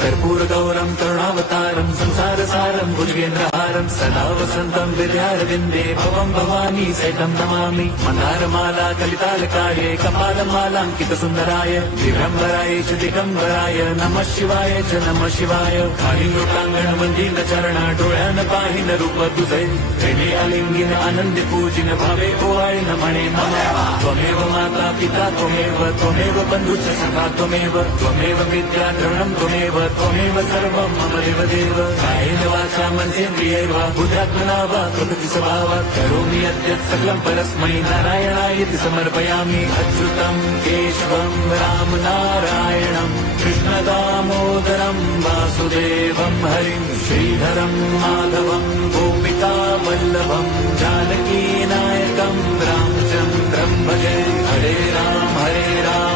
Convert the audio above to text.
कर्पूरगौरं करुणावतारं संसारसारं भुजगेन्द्रहारं सदा वसन्तं हृदयारविन्दे भवं भवानी सहितं नमामि। मन्दारमाला कलितालकाये कपालमालाङ्कितसुन्दराय दिगम्बराय च दिगम्बराय नमः शिवाय च नमः शिवाय। कालिंगोटांगण चरण डोळ्यान पाहिन रूप तुझे प्रेमे आलिंगिन आनंदी पूजिन भावे ओवाळीन म्हणे नमः। त्वमेव माता पिता त्वमेव बंधुश्च सखा त्वमेव विद्या द्रवणं त्वमेव सर्वं मम देवदेव। कायेन वाचा मनसेन्द्रियैर्वा बुद्ध्यात्मना वा प्रकृति स्वभावात् करोमि यद्यत् सकलं परस्मै नारायणायति समर्पयामि। अच्युतं केशवं राम नारायणं कृष्णदामोदरं वासुदेवं हरिं श्रीधरं माधवं गोपिका वल्लभं जानकी नायकं रामचन्द्रं भजे। हरे राम